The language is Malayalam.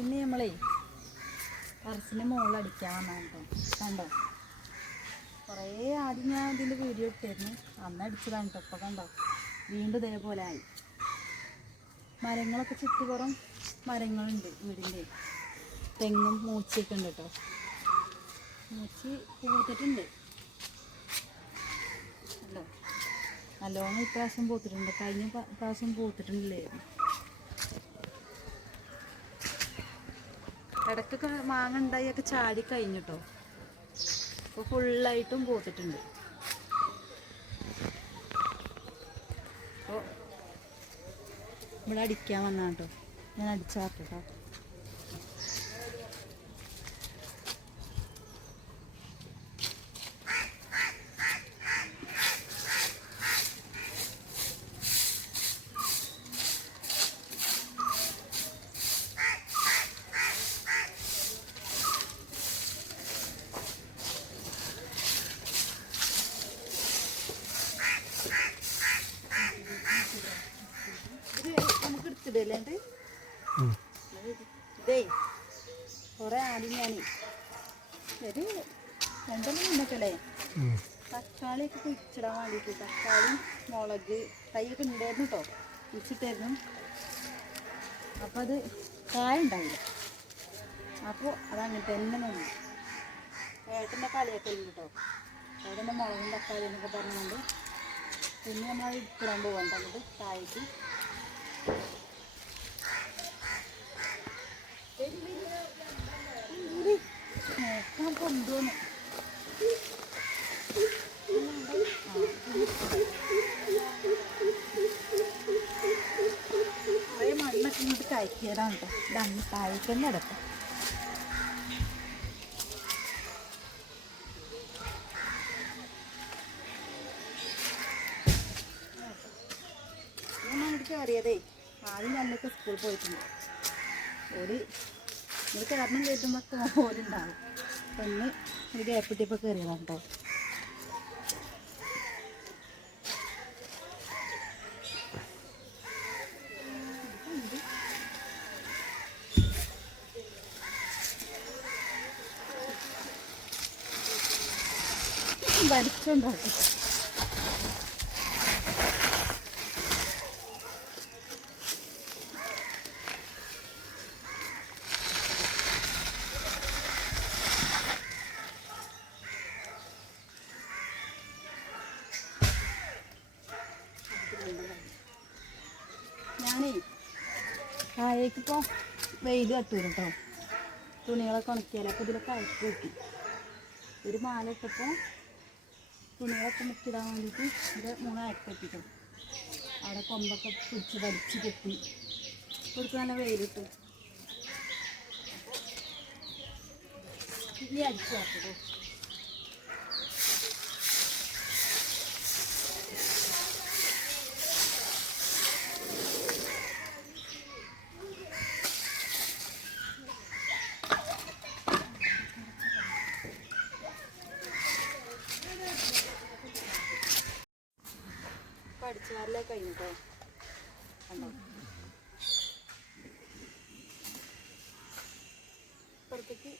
പിന്നെ നമ്മളേ ടെറസിന്റെ മുകളിൽ അടിക്കാൻ വന്നാണ് കണ്ടോ? കുറേ ആദ്യം ഞാൻ ഇതിന്റെ വീഡിയോ ഇട്ടായിരുന്നു അന്ന് അടിച്ചതാണ് കേട്ടോ ഇപ്പോൾ കണ്ടോ? വീണ്ടും ഇതേപോലെ ആയി. മരങ്ങളൊക്കെ ചുറ്റുപുറം മരങ്ങളുണ്ട് വീടിന്റെ. തെങ്ങും മൂച്ചയൊക്കെ ഉണ്ട് കേട്ടോ മൂച്ചി പൂത്തിട്ടുണ്ട്. കണ്ടോ? നല്ലോണം ഇപ്രാവശ്യം പൂത്തിട്ടുണ്ട്. കഴിഞ്ഞ പ്രാവശ്യം പൂത്തിട്ടുണ്ടില്ലായിരുന്നു ഇടയ്ക്കൊക്കെ മാങ്ങ ഉണ്ടായൊക്കെ ചാടി കഴിഞ്ഞിട്ടോ. ഇപ്പോൾ ഫുള്ളായിട്ടും പൂത്തിട്ടുണ്ട്. അപ്പോൾ ഇവിടെ അടിക്കാൻ വന്നാട്ടോ ഞാൻ അടിച്ചാട്ടോ ഇത് എടുത്തിടല്ലേ ഇത്? കുറെ ആദ്യം ഞാൻ ഒരു രണ്ടെണ്ണം മുന്നൊക്കെയല്ലേ തക്കാളിയൊക്കെ കുഴിച്ചിടാൻ വേണ്ടിയിട്ട് തക്കാളി മുളക് തൈയൊക്കെ ഉണ്ടായിരുന്നു കേട്ടോ കുഴിച്ചിട്ടായിരുന്നു അപ്പോൾ അത് കായ ഉണ്ടായില്ല അപ്പോൾ അതങ്ങനെ തന്നെ നിന്നു. ഏട്ടന്റെ കളിയൊക്കെ ഉണ്ട് കേട്ടോ ഏട്ടന്റെ മുളകും തക്കാളി എന്നൊക്കെ പറഞ്ഞുകൊണ്ട് പിന്നെ നമ്മൾ ഇടാൻ അങ്ങോട്ട് താഴേക്ക് കൊണ്ടുവന്നു കുറേ കയറിയതേ ആദ്യം നല്ലൊക്കെ സ്കൂളിൽ പോയിട്ടുണ്ട്. ഒരു ഒരു കാരണം കേട്ടുമ്പോൾ പോലുണ്ടാവും അപ്പം ഇന്ന് ഒരു ഗ്യാപ്പിട്ടിപ്പോൾ കയറിയതാണ് കേട്ടോ. വലിച്ചുണ്ടാക്കും ഞാനേ താഴേക്കിപ്പോൾ വെയിൽ തട്ടൂരും കേട്ടോ തുണികളൊക്കെ ഉണക്കിയാലേ അപ്പോൾ ഇതിലൊക്കെ അയച്ചു കിട്ടി ഒരു മാല ഇട്ടപ്പോൾ തുണികളൊക്കെ മുക്കിടാൻ വേണ്ടിയിട്ട് ഇത് മൂന്ന് അയക്ക് കെട്ടിട്ടോ അവിടെ കൊമ്പൊക്കെ പിടിച്ച് വലിച്ച് കെട്ടി. കൊടുത്ത് നല്ല വെയിലിട്ടു ഇനി അടിച്ചു ആക്കട്ടോ അടിച്ചു വാരലേ കഴിഞ്ഞിട്ടോ കണ്ടോ? ഇപ്പുറത്തേക്ക്